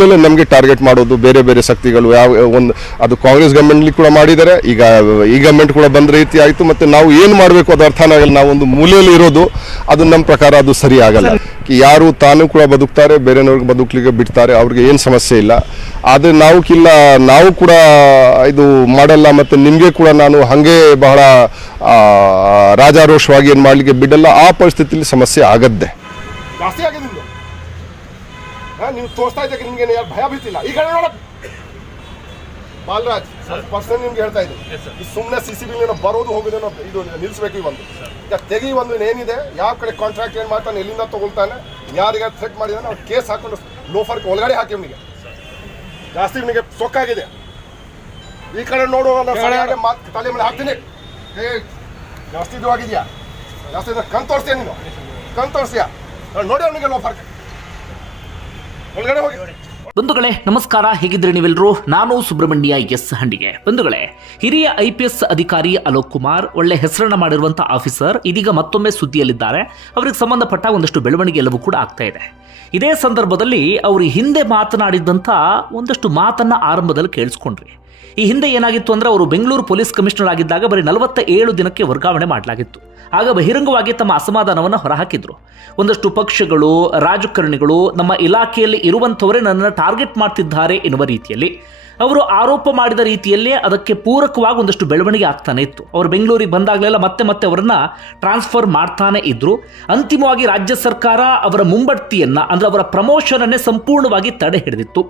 ಮೇಲೆ ನಮಗೆ ಟಾರ್ಗೆಟ್ ಮಾಡೋದು ಬೇರೆ ಬೇರೆ ಶಕ್ತಿಗಳು ಯಾವ ಒಂದು ಅದು ಕಾಂಗ್ರೆಸ್ ಗವರ್ಮೆಂಟ್ಲಿ ಕೂಡ ಮಾಡಿದ್ದಾರೆ ಈಗ ಈ ಗವರ್ಮೆಂಟ್ ಕೂಡ ಬಂದ ರೀತಿ ಆಯಿತು ಮತ್ತು ನಾವು ಏನು ಮಾಡಬೇಕು ಅದು ಅರ್ಥನೇ ಆಗಲ್ಲ ನಾವು ಒಂದು ಮೂಲೆಯಲ್ಲಿ ಇರೋದು ಅದು ನಮ್ಮ ಪ್ರಕಾರ ಅದು ಸರಿ ಆಗಲ್ಲ. ಯಾರು ತಾನು ಕೂಡ ಬದುಕ್ತಾರೆ ಬೇರೆಯವ್ರಿಗೆ ಬದುಕಲಿಕ್ಕೆ ಬಿಡ್ತಾರೆ ಅವ್ರಿಗೆ ಏನು ಸಮಸ್ಯೆ ಇಲ್ಲ. ಆದರೆ ನಾವು ಕಿಲ್ಲ ನಾವು ಕೂಡ ಇದು ಮಾಡಲ್ಲ ಮತ್ತು ನಿಮಗೆ ಕೂಡ ನಾನು ಹಾಗೆ ಬಹಳ ರಾಜಾರೋಷವಾಗಿ ಏನು ಮಾಡಲಿಕ್ಕೆ ಬಿಡಲ್ಲ ಆ ಪರಿಸ್ಥಿತಿಯಲ್ಲಿ ಸಮಸ್ಯೆ ಆಗದ್ದೆ. ಜಾಸ್ತಿ ಆಗಿದೆ. ನೀವು ತೋರಿಸ್ತಾ ಇದ್ದಕ್ಕೆ ನಿಮ್ಗೆ ಯಾರು ಭಯ ಬೀಳ್ತಿಲ್ಲ. ಈ ಕಡೆ ನೋಡ. ಬಾಲರಾಜ್ ಪರ್ಸನಲ್ ನಿಮ್ಗೆ ಹೇಳ್ತಾ ಇದ್ದೀನಿ. ಸುಮ್ಮನೆ ಸಿ ಸಿ ಬಿ ಬರೋದು ಹೋಗೋದು ಇದು ನಿಲ್ಲಿಸ್ಬೇಕು ಈ ಒಂದು. ಈಗ ತೆಗಿ ಒಂದು ಏನಿದೆ ಯಾವ ಕಡೆ ಕಾಂಟ್ರಾಕ್ಟ್ ಏನು ಮಾಡ್ತಾನೆ ಎಲ್ಲಿಂದ ತಗೊಳ್ತಾನೆ ಯಾರಿಗೆ ಥ್ರೆಟ್ ಮಾಡಿದಾನೆ ಅವ್ರು ಕೇಸ್ ಹಾಕೊಂಡು ಲೋಫರ್ಗೆ ಒಳಗಡೆ ಹಾಕಿ ಅವನಿಗೆ. ಜಾಸ್ತಿ ನಿಮಗೆ ಸೊಕ್ಕಾಗಿದೆ. ಈ ಕಡೆ ನೋಡು ಮಾತ್ ತಲೆ ಮೇಲೆ ಹಾಕ್ತೀನಿ. ಏ ಜಾಸ್ತಿ ಇದು ಆಗಿದೆಯಾ? ಜಾಸ್ತಿ ಇದ್ರೆ ಕಣ್ ತೋರಿಸ್ತೀಯ ನೀನು? ಕಣ್ ತೋರಿಸ್ತೀಯ? ನೋಡಿ ಅವನಿಗೆ ಲೋಫರ್ ಬಂಧುಗಳೇ, ನಮಸ್ಕಾರ. ಹೇಗಿದ್ರೆ ನೀವೆಲ್ಲರೂ? ನಾನು ಸುಬ್ರಹ್ಮಣ್ಯ ಎಸ್ ಹಂಡಿಗೆ. ಬಂಧುಗಳೇ, ಹಿರಿಯ ಐ ಪಿ ಎಸ್ ಅಧಿಕಾರಿ ಅಲೋಕ್ ಕುಮಾರ್, ಒಳ್ಳೆ ಹೆಸರನ್ನ ಮಾಡಿರುವಂತಹ ಆಫೀಸರ್, ಇದೀಗ ಮತ್ತೊಮ್ಮೆ ಸುದ್ದಿಯಲ್ಲಿದ್ದಾರೆ. ಅವರಿಗೆ ಸಂಬಂಧಪಟ್ಟ ಒಂದಷ್ಟು ಬೆಳವಣಿಗೆ ಎಲ್ಲವೂ ಕೂಡ ಆಗ್ತಾ ಇದೆ. ಇದೇ ಸಂದರ್ಭದಲ್ಲಿ ಅವರು ಹಿಂದೆ ಮಾತನಾಡಿದಂಥ ಒಂದಷ್ಟು ಮಾತನ್ನ ಆರಂಭದಲ್ಲಿ ಕೇಳಿಸ್ಕೊಂಡ್ರಿ. ಈ ಹಿಂದೆ ಏನಾಗಿತ್ತು ಅಂದ್ರೆ ಅವರು ಬೆಂಗಳೂರು ಪೊಲೀಸ್ ಕಮಿಷನರ್ ಆಗಿದ್ದಾಗ ಬರೀ ನಲವತ್ತ ಏಳು ದಿನಕ್ಕೆ ವರ್ಗಾವಣೆ ಮಾಡಲಾಗಿತ್ತು. ಆಗ ಬಹಿರಂಗವಾಗಿ ತಮ್ಮ ಅಸಮಾಧಾನವನ್ನು ಹೊರಹಾಕಿದ್ರು. ಒಂದಷ್ಟು ಪಕ್ಷಗಳು, ರಾಜಕಾರಣಿಗಳು ನಮ್ಮ ಇಲಾಖೆಯಲ್ಲಿ ಇರುವಂಥವರೇ ನನ್ನನ್ನು ಟಾರ್ಗೆಟ್ ಮಾಡ್ತಿದ್ದಾರೆ ಎನ್ನುವ ರೀತಿಯಲ್ಲಿ. ಅವರು ಆರೋಪ ಮಾಡಿದ ರೀತಿಯಲ್ಲೇ ಅದಕ್ಕೆ ಪೂರಕವಾಗಿ ಒಂದಷ್ಟು ಬೆಳವಣಿಗೆ ಆಗ್ತಾನೆ ಇತ್ತು. ಅವರು ಬೆಂಗಳೂರಿಗೆ ಬಂದಾಗಲೆಲ್ಲ ಮತ್ತೆ ಮತ್ತೆ ಅವರನ್ನ ಟ್ರಾನ್ಸ್ಫರ್ ಮಾಡ್ತಾನೆ ಇದ್ರು. ಅಂತಿಮವಾಗಿ ರಾಜ್ಯ ಸರ್ಕಾರ ಅವರ ಮುಂಬಡ್ತಿಯನ್ನ ಅಂದ್ರೆ ಅವರ ಪ್ರಮೋಷನನ್ನೇ ಸಂಪೂರ್ಣವಾಗಿ ತಡೆ ಹಿಡಿದಿತ್ತು.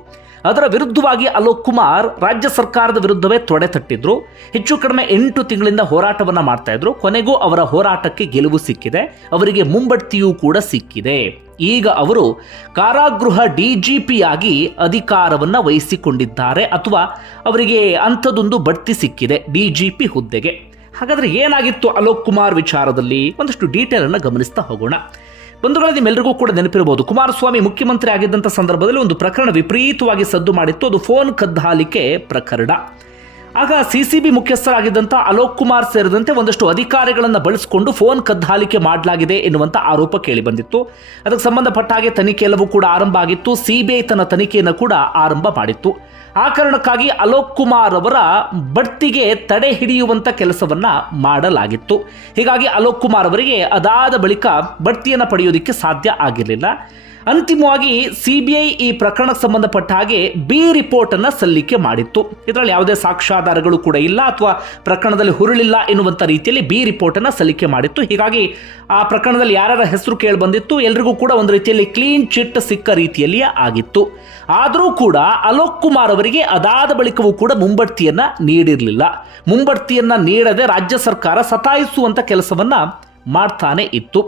ಅದರ ವಿರುದ್ಧವಾಗಿ ಅಲೋಕ್ ಕುಮಾರ್ ರಾಜ್ಯ ಸರ್ಕಾರದ ವಿರುದ್ಧವೇ ತೊಡೆ ತಟ್ಟಿದ್ರು. ಹೆಚ್ಚು ಕಡಿಮೆ ಎಂಟು ತಿಂಗಳಿಂದ ಹೋರಾಟವನ್ನ ಮಾಡ್ತಾ ಇದ್ರು. ಕೊನೆಗೂ ಅವರ ಹೋರಾಟಕ್ಕೆ ಗೆಲುವು ಸಿಕ್ಕಿದೆ. ಅವರಿಗೆ ಮುಂಬಡ್ತಿಯೂ ಕೂಡ ಸಿಕ್ಕಿದೆ. ಈಗ ಅವರು ಕಾರಾಗೃಹ ಡಿಜಿಪಿಯಾಗಿ ಅಧಿಕಾರವನ್ನ ವಹಿಸಿಕೊಂಡಿದ್ದಾರೆ ಅಥವಾ ಅವರಿಗೆ ಅಂಥದೊಂದು ಬಡ್ತಿ ಸಿಕ್ಕಿದೆ ಡಿಜಿಪಿ ಹುದ್ದೆಗೆ. ಹಾಗಾದ್ರೆ ಏನಾಗಿತ್ತು ಅಲೋಕ್ ಕುಮಾರ್ ವಿಚಾರದಲ್ಲಿ? ಒಂದಷ್ಟು ಡೀಟೇಲ್ ಅನ್ನು ಗಮನಿಸ್ತಾ ಹೋಗೋಣ. ಬಂಧುಗಳೇ ನಿಮ್ಮೆಲ್ಲರಿಗೂ ಕೂಡ ನೆನಪಿರಬಹುದು. ಕುಮಾರಸ್ವಾಮಿ ಮುಖ್ಯಮಂತ್ರಿ ಆಗಿದ್ದಂಥ ಸಂದರ್ಭದಲ್ಲಿ ಒಂದು ಪ್ರಕರಣ ವಿಪರೀತವಾಗಿ ಸದ್ದು ಮಾಡಿತ್ತು. ಅದು ಫೋನ್ ಕದ್ದಾಲಿಕೆ ಪ್ರಕರಣ. ಆಗ ಸಿ ಸಿ ಬಿ ಮುಖ್ಯಸ್ಥರಾಗಿದ್ದಂಥ ಅಲೋಕ್ ಕುಮಾರ್ ಸೇರಿದಂತೆ ಒಂದಷ್ಟು ಅಧಿಕಾರಿಗಳನ್ನು ಬಳಸಿಕೊಂಡು ಫೋನ್ ಕದ್ದಾಲಿಕೆ ಮಾಡಲಾಗಿದೆ ಎನ್ನುವಂಥ ಆರೋಪ ಕೇಳಿಬಂದಿತ್ತು. ಅದಕ್ಕೆ ಸಂಬಂಧಪಟ್ಟ ಹಾಗೆ ತನಿಖೆ ಎಲ್ಲವೂ ಕೂಡ ಆರಂಭ ಆಗಿತ್ತು. ಸಿಬಿಐ ತನ್ನ ತನಿಖೆಯನ್ನು ಕೂಡ ಆರಂಭ ಮಾಡಿತ್ತು. ಆ ಕಾರಣಕ್ಕಾಗಿ ಅಲೋಕ್ ಕುಮಾರ್ ಅವರ ಬಡ್ತಿಗೆ ತಡೆ ಹಿಡಿಯುವಂಥ ಕೆಲಸವನ್ನ ಮಾಡಲಾಗಿತ್ತು. ಹೀಗಾಗಿ ಅಲೋಕ್ ಕುಮಾರ್ ಅವರಿಗೆ ಅದಾದ ಬಳಿಕ ಬಡ್ತಿಯನ್ನು ಪಡೆಯೋದಕ್ಕೆ ಸಾಧ್ಯ ಆಗಿರಲಿಲ್ಲ. ಅಂತಿಮವಾಗಿ ಸಿಬಿಐ ಈ ಪ್ರಕರಣಕ್ಕೆ ಸಂಬಂಧಪಟ್ಟ ಹಾಗೆ ಬಿ ರಿಪೋರ್ಟ್ ಅನ್ನ ಸಲ್ಲಿಕೆ ಮಾಡಿತ್ತು. ಇದರಲ್ಲಿ ಯಾವುದೇ ಸಾಕ್ಷ್ಯಾಧಾರಗಳು ಕೂಡ ಇಲ್ಲ ಅಥವಾ ಪ್ರಕರಣದಲ್ಲಿ ಹುರುಳಿಲ್ಲ ಎನ್ನುವಂಥ ರೀತಿಯಲ್ಲಿ ಬಿ ರಿಪೋರ್ಟ್ ಅನ್ನ ಸಲ್ಲಿಕೆ ಮಾಡಿತ್ತು. ಹೀಗಾಗಿ ಆ ಪ್ರಕರಣದಲ್ಲಿ ಯಾರ್ಯಾರ ಹೆಸರು ಕೇಳಿ ಬಂದಿತ್ತು, ಎಲ್ರಿಗೂ ಕೂಡ ಒಂದು ರೀತಿಯಲ್ಲಿ ಕ್ಲೀನ್ ಚಿಟ್ ಸಿಕ್ಕ ರೀತಿಯಲ್ಲಿಯೇ ಆಗಿತ್ತು. ಆದರೂ ಕೂಡ ಅಲೋಕ್ ಕುಮಾರ್ ಅವರಿಗೆ ಅದಾದ ಬಳಿಕವೂ ಕೂಡ ಮುಂಬಡ್ತಿಯನ್ನ ನೀಡಿರಲಿಲ್ಲ. ಮುಂಬಡ್ತಿಯನ್ನ ನೀಡದೆ ರಾಜ್ಯ ಸರ್ಕಾರ ಸತಾಯಿಸುವಂತ ಕೆಲಸವನ್ನ ಮಾಡ್ತಾನೆ ಇತ್ತು.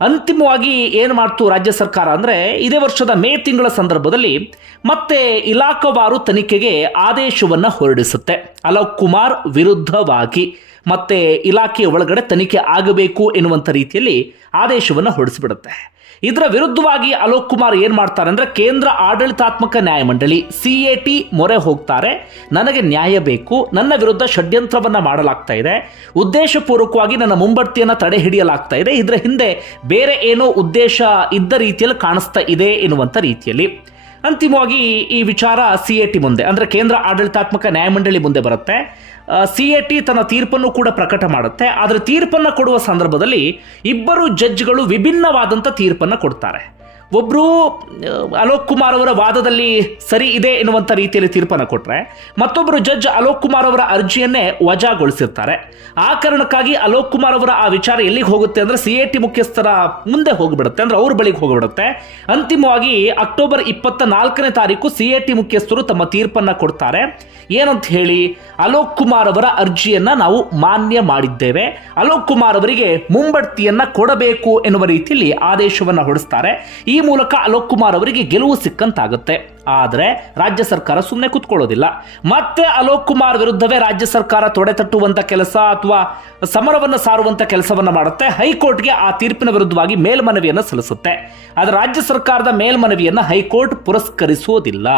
ಅಂತಿಮವಾಗಿ ಏನು ಮಾಡ್ತು ರಾಜ್ಯ ಸರ್ಕಾರ ಅಂದರೆ ಇದೇ ವರ್ಷದ ಮೇ ತಿಂಗಳ ಸಂದರ್ಭದಲ್ಲಿ ಮತ್ತೆ ಇಲಾಖಾವಾರು ತನಿಖೆಗೆ ಆದೇಶವನ್ನು ಹೊರಡಿಸುತ್ತೆ. ಅಲೋಕ್ ಕುಮಾರ್ ವಿರುದ್ಧವಾಗಿ ಮತ್ತೆ ಇಲಾಖೆಯ ಒಳಗಡೆ ತನಿಖೆ ಆಗಬೇಕು ಎನ್ನುವಂಥ ರೀತಿಯಲ್ಲಿ ಆದೇಶವನ್ನು ಹೊರಡಿಸಿಬಿಡುತ್ತೆ. ಇದರ ವಿರುದ್ಧವಾಗಿ ಅಲೋಕ್ ಕುಮಾರ್ ಏನ್ ಮಾಡ್ತಾರೆ ಅಂದ್ರೆ ಕೇಂದ್ರ ಆಡಳಿತಾತ್ಮಕ ನ್ಯಾಯಮಂಡಳಿ ಸಿ ಎ ಟಿ ಮೊರೆ ಹೋಗ್ತಾರೆ. ನನಗೆ ನ್ಯಾಯ ಬೇಕು, ನನ್ನ ವಿರುದ್ಧ ಷಡ್ಯಂತ್ರವನ್ನ ಮಾಡಲಾಗ್ತಾ ಇದೆ. ಉದ್ದೇಶಪೂರ್ವಕವಾಗಿ ನನ್ನ ಮುಂಬಡ್ತಿಯನ್ನ ತಡೆ ಹಿಡಿಯಲಾಗ್ತಾ ಇದೆ. ಇದರ ಹಿಂದೆ ಬೇರೆ ಏನೋ ಉದ್ದೇಶ ಇದ್ದ ರೀತಿಯಲ್ಲಿ ಕಾಣಿಸ್ತಾ ಇದೆ ಎನ್ನುವಂಥ ರೀತಿಯಲ್ಲಿ. ಅಂತಿಮವಾಗಿ ಈ ವಿಚಾರ ಸಿ ಎ ಟಿ ಮುಂದೆ, ಅಂದರೆ ಕೇಂದ್ರ ಆಡಳಿತಾತ್ಮಕ ನ್ಯಾಯಮಂಡಳಿ ಮುಂದೆ ಬರುತ್ತೆ. ಸಿ ಎ ಟಿ ತನ್ನ ತೀರ್ಪನ್ನು ಕೂಡ ಪ್ರಕಟ ಮಾಡುತ್ತೆ. ಆದರೆ ತೀರ್ಪನ್ನು ಕೊಡುವ ಸಂದರ್ಭದಲ್ಲಿ ಇಬ್ಬರು ಜಡ್ಜ್ಗಳು ವಿಭಿನ್ನವಾದಂಥ ತೀರ್ಪನ್ನು ಕೊಡ್ತಾರೆ. ಒಬ್ಬರು ಅಲೋಕ್ ಕುಮಾರ್ ಅವರ ವಾದದಲ್ಲಿ ಸರಿ ಇದೆ ಎನ್ನುವಂಥ ರೀತಿಯಲ್ಲಿ ತೀರ್ಪನ್ನು ಕೊಟ್ಟರೆ ಮತ್ತೊಬ್ಬರು ಜಡ್ಜ್ ಅಲೋಕ್ ಕುಮಾರ್ ಅವರ ಅರ್ಜಿಯನ್ನೇ ವಜಾಗೊಳಿಸಿರ್ತಾರೆ. ಆ ಕಾರಣಕ್ಕಾಗಿ ಅಲೋಕ್ ಕುಮಾರ್ ಅವರ ಆ ವಿಚಾರ ಎಲ್ಲಿಗೆ ಹೋಗುತ್ತೆ ಅಂದ್ರೆ ಸಿ ಎ ಟಿ ಮುಖ್ಯಸ್ಥರ ಮುಂದೆ ಹೋಗಿಬಿಡುತ್ತೆ, ಅಂದ್ರೆ ಅವ್ರ ಬಳಿಗೆ ಹೋಗಿಬಿಡುತ್ತೆ. ಅಂತಿಮವಾಗಿ ಅಕ್ಟೋಬರ್ ಇಪ್ಪತ್ತ ನಾಲ್ಕನೇ ತಾರೀಕು ಸಿ ಟಿ ಮುಖ್ಯಸ್ಥರು ತಮ್ಮ ತೀರ್ಪನ್ನ ಕೊಡ್ತಾರೆ. ಏನಂತ ಹೇಳಿ, ಅಲೋಕ್ ಕುಮಾರ್ ಅವರ ಅರ್ಜಿಯನ್ನ ನಾವು ಮಾನ್ಯ ಮಾಡಿದ್ದೇವೆ. ಅಲೋಕ್ ಕುಮಾರ್ ಅವರಿಗೆ ಮುಂಬಡ್ತಿಯನ್ನ ಕೊಡಬೇಕು ಎನ್ನುವ ರೀತಿಯಲ್ಲಿ ಆದೇಶವನ್ನ ಹೊರಡಿಸ್ತಾರೆ. ಈ ಮೂಲಕ ಅಲೋಕ್ ಕುಮಾರ್ ಅವರಿಗೆ ಗೆಲುವು ಸಿಕ್ಕಂತಾಗುತ್ತೆ. ಆದರೆ ರಾಜ್ಯ ಸರ್ಕಾರ ಸುಮ್ಮನೆ ಕೂತ್ಕೊಳ್ಳೋದಿಲ್ಲ. ಮತ್ತೆ ಅಲೋಕ್ ಕುಮಾರ್ ವಿರುದ್ಧವೇ ರಾಜ್ಯ ಸರ್ಕಾರ ತೊಡೆ ತಟ್ಟುವಂತ ಕೆಲಸ ಅಥವಾ ಸಮರವನ್ನು ಸಾರುವಂತ ಕೆಲಸವನ್ನ ಮಾಡುತ್ತೆ. ಹೈಕೋರ್ಟ್ಗೆ ಆ ತೀರ್ಪಿನ ವಿರುದ್ಧವಾಗಿ ಮೇಲ್ಮನವಿಯನ್ನು ಸಲ್ಲಿಸುತ್ತೆ. ಆದರೆ ರಾಜ್ಯ ಸರ್ಕಾರದ ಮೇಲ್ಮನವಿಯನ್ನು ಹೈಕೋರ್ಟ್ ಪುರಸ್ಕರಿಸುವುದಿಲ್ಲ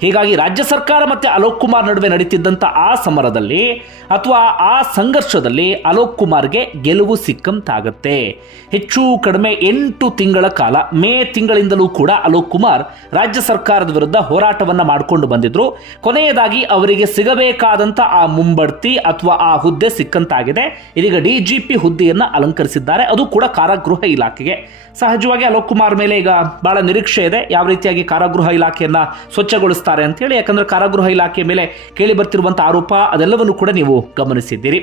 ಹೀಗಾಗಿ ರಾಜ್ಯ ಸರ್ಕಾರ ಮತ್ತೆ ಅಲೋಕ್ ಕುಮಾರ್ ನಡುವೆ ನಡೀತಿದ್ದಂತ ಆ ಸಮರದಲ್ಲಿ ಅಥವಾ ಆ ಸಂಘರ್ಷದಲ್ಲಿ ಅಲೋಕ್ ಕುಮಾರ್ಗೆ ಗೆಲುವು ಸಿಕ್ಕಂತಾಗುತ್ತೆ. ಹೆಚ್ಚು ಕಡಿಮೆ ಎಂಟು ತಿಂಗಳ ಕಾಲ, ಮೇ ತಿಂಗಳ ತಿಂಗಳಿಂದಲೂ ಕೂಡ ಅಲೋಕ್ ಕುಮಾರ್ ರಾಜ್ಯ ಸರ್ಕಾರದ ವಿರುದ್ಧ ಹೋರಾಟವನ್ನ ಮಾಡಿಕೊಂಡು ಬಂದಿದ್ರು. ಕೊನೆಯದಾಗಿ ಅವರಿಗೆ ಸಿಗಬೇಕಾದಂತ ಆ ಮುಂಬಡ್ತಿ ಅಥವಾ ಆ ಹುದ್ದೆ ಸಿಕ್ಕಂತಾಗಿದೆ. ಇದೀಗ ಡಿಜಿಪಿ ಹುದ್ದೆಯನ್ನ ಅಲಂಕರಿಸಿದ್ದಾರೆ. ಅದು ಕೂಡ ಕಾರಾಗೃಹ ಇಲಾಖೆಗೆ. ಸಹಜವಾಗಿ ಅಲೋಕ್ ಕುಮಾರ್ ಮೇಲೆ ಈಗ ಬಹಳ ನಿರೀಕ್ಷೆ ಇದೆ. ಯಾವ ರೀತಿಯಾಗಿ ಕಾರಾಗೃಹ ಇಲಾಖೆಯನ್ನ ಸ್ವಚ್ಛಗೊಳಿಸ್ತಾರೆ ಅಂತ ಹೇಳಿ ಯಾಕಂದ್ರೆ ಕಾರಾಗೃಹ ಇಲಾಖೆ ಮೇಲೆ ಕೇಳಿ ಬರ್ತಿರುವಂತಹ ಆರೋಪ ಅದೆಲ್ಲವನ್ನು ಕೂಡ ನೀವು ಗಮನಿಸಿದ್ದೀರಿ.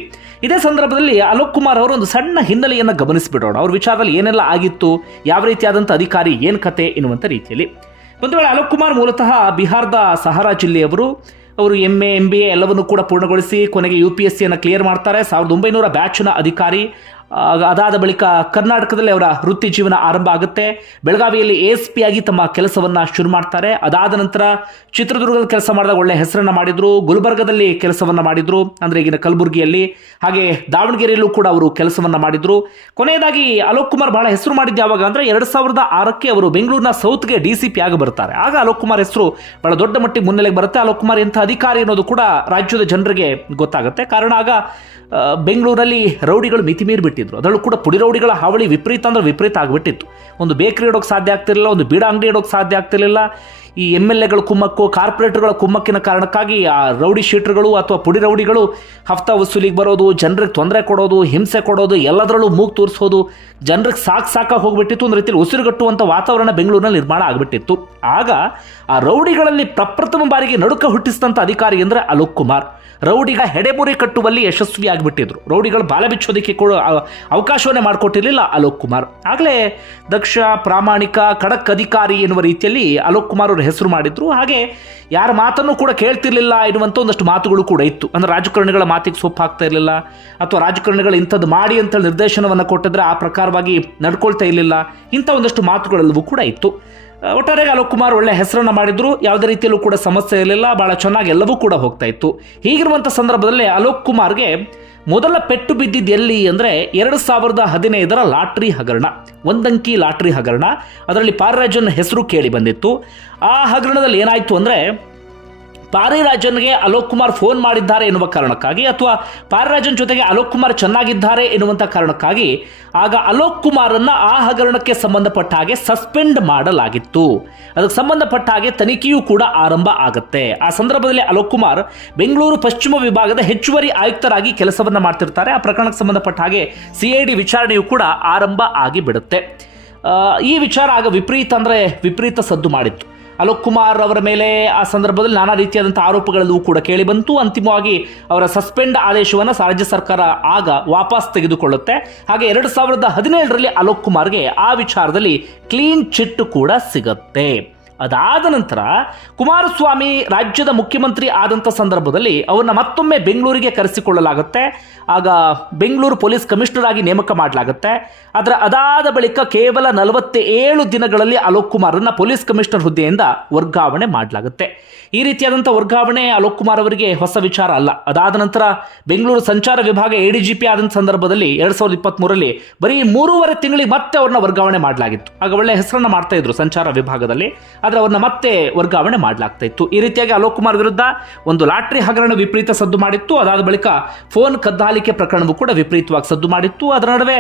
ಇದೇ ಸಂದರ್ಭದಲ್ಲಿ ಅಲೋಕ್ ಕುಮಾರ್ ಅವರು ಒಂದು ಸಣ್ಣ ಹಿನ್ನೆಲೆಯನ್ನು ಗಮನಿಸಿಬಿಡೋಣ. ಅವ್ರ ವಿಚಾರದಲ್ಲಿ ಏನೆಲ್ಲ ಆಗಿತ್ತು, ಯಾವ ರೀತಿಯಾದಂಥ ಅಧಿಕಾರಿ, ಏನು ಕತೆ ಎನ್ನುವಂಥ ರೀತಿಯಲ್ಲಿ. ಒಂದು ವೇಳೆ ಅಲೋಕ್ ಕುಮಾರ್ ಮೂಲತಃ ಬಿಹಾರದ ಸಹರಾ ಜಿಲ್ಲೆಯವರು, ಅವರು M A M B A ಎಲ್ಲವನ್ನು ಕೂಡ ಪೂರ್ಣಗೊಳಿಸಿ ಕೊನೆಗೆ ಯು ಪಿ ಎಸ್ ಸಿಯನ್ನು ಕ್ಲಿಯರ್ ಮಾಡ್ತಾರೆ. ಸಾವಿರದ ಒಂಬೈನೂರ ಬ್ಯಾಚ್ನ ಅಧಿಕಾರಿ ಅದಾದ ಬಳಿಕ ಕರ್ನಾಟಕದಲ್ಲಿ ಅವರ ವೃತ್ತಿ ಜೀವನ ಆರಂಭ ಆಗುತ್ತೆ. ಬೆಳಗಾವಿಯಲ್ಲಿ ಎ ಎಸ್ ಪಿ ಆಗಿ ತಮ್ಮ ಕೆಲಸವನ್ನ ಶುರು ಮಾಡ್ತಾರೆ. ಅದಾದ ನಂತರ ಚಿತ್ರದುರ್ಗದಲ್ಲಿ ಕೆಲಸ ಮಾಡಿದಾಗ ಒಳ್ಳೆ ಹೆಸರನ್ನು ಮಾಡಿದ್ರು. ಗುಲ್ಬರ್ಗದಲ್ಲಿ ಕೆಲಸವನ್ನ ಮಾಡಿದ್ರು. ಅಂದ್ರೆ ಈಗಿನ ಕಲಬುರಗಿಯಲ್ಲಿ. ಹಾಗೆ ದಾವಣಗೆರೆಯಲ್ಲೂ ಕೂಡ ಅವರು ಕೆಲಸವನ್ನ ಮಾಡಿದ್ರು. ಕೊನೆಯದಾಗಿ ಅಲೋಕ್ ಕುಮಾರ್ ಬಹಳ ಹೆಸರು ಮಾಡಿದ್ದು ಯಾವಾಗ ಅಂದ್ರೆ ಎರಡ್ ಸಾವಿರದ ಆರಕ್ಕೆ ಅವರು ಬೆಂಗಳೂರಿನ ಸೌತ್ಗೆ ಡಿ ಸಿ ಪಿ ಆಗಿ ಬರ್ತಾರೆ ಆಗ ಅಲೋಕ್ ಕುಮಾರ್ ಹೆಸರು ಬಹಳ ದೊಡ್ಡ ಮಟ್ಟಿಗೆ ಮುನ್ನೆಲೆಗೆ ಬರುತ್ತೆ. ಅಲೋಕ್ ಕುಮಾರ್ ಎಂಥ ಅಧಿಕಾರಿ ಅನ್ನೋದು ಕೂಡ ರಾಜ್ಯದ ಜನರಿಗೆ ಗೊತ್ತಾಗುತ್ತೆ. ಕಾರಣ ಆಗ ಬೆಂಗಳೂರಲ್ಲಿ ರೌಡಿಗಳು ಮಿತಿ ಬಿಟ್ಟಿದ್ರು ಅದರಲ್ಲೂ ಕೂಡ ಪುಡಿ ರೌಡಿಗಳ ಹಾವಳಿ ವಿಪರೀತ ಅಂದ್ರೆ ವಿಪರೀತ ಆಗಿಬಿಟ್ಟಿತ್ತು. ಒಂದು ಬೇಕರಿ ಇಡೋಕೆ ಸಾಧ್ಯ ಆಗ್ತಿರಲಿಲ್ಲ, ಒಂದು ಬೀಡ ಅಂಗಡಿ ಇಡೋಕೆ ಸಾಧ್ಯ ಆಗ್ತಿರಲಿಲ್ಲ. ಈ ಎಂ ಎಲ್ ಎಗಳ ಕುಮ್ಮಕ್ಕು ಕಾರ್ಪೊರೇಟರ್ಗಳ ಕುಮ್ಮಕ್ಕಿನ ಕಾರಣಕ್ಕಾಗಿ ಆ ರೌಡಿ ಶೀಟರ್ಗಳು ಅಥವಾ ಪುಡಿ ರೌಡಿಗಳು ಹಫ್ತಾ ವಸೂಲಿಗೆ ಬರೋದು, ಜನರಿಗೆ ತೊಂದರೆ ಕೊಡೋದು, ಹಿಂಸೆ ಕೊಡೋದು, ಎಲ್ಲದರಲ್ಲೂ ಮೂಗು ತೋರಿಸೋದು, ಜನರಿಗೆ ಸಾಕು ಸಾಕಾಗಿ ಹೋಗ್ಬಿಟ್ಟಿತ್ತು ಒಂದು ರೀತಿಯಲ್ಲಿ ಉಸಿರುಗಟ್ಟುವಂಥ ವಾತಾವರಣ ಬೆಂಗಳೂರಿನಲ್ಲಿ ನಿರ್ಮಾಣ ಆಗಿಬಿಟ್ಟಿತ್ತು. ಆಗ ಆ ರೌಡಿಗಳಲ್ಲಿ ಪ್ರಪ್ರಥಮ ಬಾರಿಗೆ ನಡುಕ ಹುಟ್ಟಿಸಿದಂಥ ಅಧಿಕಾರಿ ಅಂದರೆ ಅಲೋಕ್ ಕುಮಾರ್. ರೌಡಿಗ ಹೆಡೆಮುರಿ ಕಟ್ಟುವಲ್ಲಿ ಯಶಸ್ವಿಯಾಗಿಬಿಟ್ಟಿದ್ರು. ರೌಡಿಗಳು ಬಾಲ ಬಿಚ್ಚೋದಕ್ಕೆ ಕೊಡೋ ಅವಕಾಶವನ್ನೇ ಮಾಡಿಕೊಟ್ಟಿರಲಿಲ್ಲ ಅಲೋಕ್ ಕುಮಾರ್. ಆಗಲೇ ದಕ್ಷ, ಪ್ರಾಮಾಣಿಕ, ಖಡಕ್ ಅಧಿಕಾರಿ ಎನ್ನುವ ರೀತಿಯಲ್ಲಿ ಅಲೋಕ್ ಕುಮಾರ್ ಅವರು ಹೆಸರು ಮಾಡಿದ್ರು. ಹಾಗೆ ಯಾರ ಮಾತನ್ನು ಕೂಡ ಕೇಳ್ತಿರ್ಲಿಲ್ಲ ಎನ್ನುವಂಥ ಒಂದಷ್ಟು ಮಾತುಗಳು ಕೂಡ ಇತ್ತು. ಅಂದ್ರೆ ರಾಜಕಾರಣಿಗಳ ಮಾತಿಗೆ ಸೊಪ್ಪು ಹಾಕ್ತಾ ಇರಲಿಲ್ಲ, ಅಥವಾ ರಾಜಕಾರಣಿಗಳು ಇಂಥದ್ದು ಮಾಡಿ ಅಂತ ನಿರ್ದೇಶನವನ್ನು ಕೊಟ್ಟಿದ್ರೆ ಆ ಪ್ರಕಾರವಾಗಿ ನಡ್ಕೊಳ್ತಾ ಇರಲಿಲ್ಲ, ಇಂಥ ಒಂದಷ್ಟು ಮಾತುಗಳೆಲ್ಲವೂ ಕೂಡ ಇತ್ತು. ಆ, ಒಟ್ಟಾರೆಯಾಗಿ ಅಲೋಕ್ ಕುಮಾರ್ ಒಳ್ಳೆ ಹೆಸರನ್ನು ಮಾಡಿದ್ರು. ಯಾವುದೇ ರೀತಿಯಲ್ಲೂ ಕೂಡ ಸಮಸ್ಯೆ ಇರಲಿಲ್ಲ. ಬಹಳ ಚೆನ್ನಾಗಿ ಎಲ್ಲವೂ ಕೂಡ ಹೋಗ್ತಾ ಇತ್ತು. ಹೀಗಿರುವಂಥ ಸಂದರ್ಭದಲ್ಲಿ ಅಲೋಕ್ ಕುಮಾರ್ಗೆ ಮೊದಲ ಪೆಟ್ಟು ಬಿದ್ದಿದ್ದು ಎಲ್ಲಿ ಅಂದರೆ ಎರಡು ಸಾವಿರದ ಹದಿನೈದರ ಲಾಟ್ರಿ ಹಗರಣ ಒಂದಂಕಿ ಲಾಟ್ರಿ ಹಗರಣ. ಅದರಲ್ಲಿ ಪಾರ್ರಾಜನ್ ಹೆಸರು ಕೇಳಿ ಬಂದಿತ್ತು. ಆ ಹಗರಣದಲ್ಲಿ ಏನಾಯಿತು ಅಂದರೆ ಪಾರಿರಾಜನ್ಗೆ ಅಲೋಕ್ ಕುಮಾರ್ ಫೋನ್ ಮಾಡಿದ್ದಾರೆ ಎನ್ನುವ ಕಾರಣಕ್ಕಾಗಿ ಅಥವಾ ಪಾರಿರಾಜನ್ ಜೊತೆಗೆ ಅಲೋಕ್ ಕುಮಾರ್ ಚೆನ್ನಾಗಿದ್ದಾರೆ ಎನ್ನುವಂಥ ಕಾರಣಕ್ಕಾಗಿ ಆಗ ಅಲೋಕ್ ಕುಮಾರನ್ನ ಆ ಹಗರಣಕ್ಕೆ ಸಂಬಂಧಪಟ್ಟ ಹಾಗೆ ಸಸ್ಪೆಂಡ್ ಮಾಡಲಾಗಿತ್ತು. ಅದಕ್ಕೆ ಸಂಬಂಧಪಟ್ಟ ಹಾಗೆ ತನಿಖೆಯೂ ಕೂಡ ಆರಂಭ ಆಗುತ್ತೆ. ಆ ಸಂದರ್ಭದಲ್ಲಿ ಅಲೋಕ್ ಕುಮಾರ್ ಬೆಂಗಳೂರು ಪಶ್ಚಿಮ ವಿಭಾಗದ ಹೆಚ್ಚುವರಿ ಆಯುಕ್ತರಾಗಿ ಕೆಲಸವನ್ನ ಮಾಡ್ತಿರ್ತಾರೆ. ಆ ಪ್ರಕರಣಕ್ಕೆ ಸಂಬಂಧಪಟ್ಟ ಹಾಗೆ ಸಿಐಡಿ ವಿಚಾರಣೆಯೂ ಕೂಡ ಆರಂಭ ಆಗಿ ಬಿಡುತ್ತೆ ಈ ವಿಚಾರ ಆಗ ವಿಪರೀತ ಅಂದರೆ ವಿಪರೀತ ಸದ್ದು ಮಾಡಿತ್ತು. ಅಲೋಕ್ ಕುಮಾರ್ ಅವರ ಮೇಲೆ ಆ ಸಂದರ್ಭದಲ್ಲಿ ನಾನಾ ರೀತಿಯಾದಂಥ ಆರೋಪಗಳಲ್ಲೂ ಕೂಡ ಕೇಳಿಬಂತು ಅಂತಿಮವಾಗಿ ಅವರ ಸಸ್ಪೆಂಡ್ ಆದೇಶವನ್ನು ರಾಜ್ಯ ಸರ್ಕಾರ ಆಗ ವಾಪಸ್ ತೆಗೆದುಕೊಳ್ಳುತ್ತೆ. ಹಾಗೆ ಎರಡು ಸಾವಿರದ ಹದಿನೇಳರಲ್ಲಿ ಅಲೋಕ್ ಕುಮಾರ್ಗೆ ಆ ವಿಚಾರದಲ್ಲಿ ಕ್ಲೀನ್ ಚಿಟ್ ಕೂಡ ಸಿಗುತ್ತೆ. ಅದಾದ ನಂತರ ಕುಮಾರಸ್ವಾಮಿ ರಾಜ್ಯದ ಮುಖ್ಯಮಂತ್ರಿ ಆದಂಥ ಸಂದರ್ಭದಲ್ಲಿ ಅವರನ್ನ ಮತ್ತೊಮ್ಮೆ ಬೆಂಗಳೂರಿಗೆ ಕರೆಸಿಕೊಳ್ಳಲಾಗುತ್ತೆ. ಆಗ ಬೆಂಗಳೂರು ಪೊಲೀಸ್ ಕಮಿಷನರ್ ಆಗಿ ನೇಮಕ ಮಾಡಲಾಗುತ್ತೆ. ಅದರ ಅದಾದ ಬಳಿಕ ಕೇವಲ ನಲವತ್ತೇಳು ದಿನಗಳಲ್ಲಿ ಅಲೋಕ್ ಕುಮಾರನ್ನ ಪೊಲೀಸ್ ಕಮಿಷನರ್ ಹುದ್ದೆಯಿಂದ ವರ್ಗಾವಣೆ ಮಾಡಲಾಗುತ್ತೆ. ಈ ರೀತಿಯಾದಂಥ ವರ್ಗಾವಣೆ ಅಲೋಕ್ ಕುಮಾರ್ ಅವರಿಗೆ ಹೊಸ ವಿಚಾರ ಅಲ್ಲ. ಅದಾದ ನಂತರ ಬೆಂಗಳೂರು ಸಂಚಾರ ವಿಭಾಗ ಎ ಡಿ ಜಿ ಪಿ ಆದಂಥ ಸಂದರ್ಭದಲ್ಲಿ ಎರಡು ಸಾವಿರದ ಇಪ್ಪತ್ತ್ಮೂರರಲ್ಲಿ ಬರೀ ಮೂರುವರೆ ತಿಂಗಳಿಗೆ ಮತ್ತೆ ಅವ್ರನ್ನ ವರ್ಗಾವಣೆ ಮಾಡಲಾಗಿತ್ತು. ಆಗ ಒಳ್ಳೆ ಹೆಸರನ್ನ ಮಾಡ್ತಾ ಇದ್ರು ಸಂಚಾರ ವಿಭಾಗದಲ್ಲಿ. ಆದರೆ ಅವ್ರನ್ನ ಮತ್ತೆ ವರ್ಗಾವಣೆ ಮಾಡಲಾಗ್ತಾ ಇತ್ತು. ಈ ರೀತಿಯಾಗಿ ಅಲೋಕ್ ಕುಮಾರ್ ವಿರುದ್ಧ ಒಂದು ಲಾಟ್ರಿ ಹಗರಣ ವಿಪರೀತ ಸದ್ದು ಮಾಡಿತ್ತು. ಅದಾದ ಬಳಿಕ ಫೋನ್ ಕದ್ದಾಲಿಕೆ ಪ್ರಕರಣವೂ ಕೂಡ ವಿಪರೀತವಾಗಿ ಸದ್ದು ಮಾಡಿತ್ತು. ಅದರ ನಡುವೆ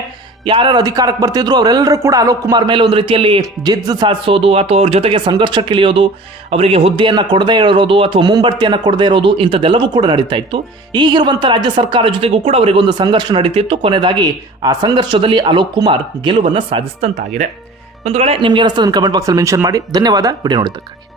ಯಾರ್ಯಾರು ಅಧಿಕಾರಕ್ಕೆ ಬರ್ತಿದ್ರು ಅವರೆಲ್ಲರೂ ಕೂಡ ಅಲೋಕ್ ಕುಮಾರ್ ಮೇಲೆ ಒಂದು ರೀತಿಯಲ್ಲಿ ಜಿದ್ದು ಸಾಧಿಸೋದು ಅಥವಾ ಅವ್ರ ಜೊತೆಗೆ ಸಂಘರ್ಷಕ್ಕಿಳಿಯೋದು ಅವರಿಗೆ ಹುದ್ದೆಯನ್ನು ಕೊಡದೇ ಇರೋದು ಅಥವಾ ಮುಂಬಡ್ತಿಯನ್ನು ಕೊಡದೇ ಇರೋದು ಇಂಥದ್ದೆಲ್ಲವೂ ಕೂಡ ನಡೀತಾ ಇತ್ತು. ಈಗಿರುವಂಥ ರಾಜ್ಯ ಸರ್ಕಾರ ಜೊತೆಗೂ ಕೂಡ ಅವರಿಗೆ ಒಂದು ಸಂಘರ್ಷ ನಡೀತಿತ್ತು. ಕೊನೆಯದಾಗಿ ಆ ಸಂಘರ್ಷದಲ್ಲಿ ಅಲೋಕ್ ಕುಮಾರ್ ಗೆಲುವನ್ನು ಸಾಧಿಸಿದಂತಾಗಿದೆ. ಒಂದು ನಿಮ್ಗೆ ಏನಿಸ್ತದೆ ಕಮೆಂಟ್ ಬಾಕ್ಸಲ್ಲಿ ಮೆನ್ಷನ್ ಮಾಡಿ. ಧನ್ಯವಾದ. ವಿಡಿಯೋ ನೋಡಿದ್ದಕ್ಕಾಗಿ.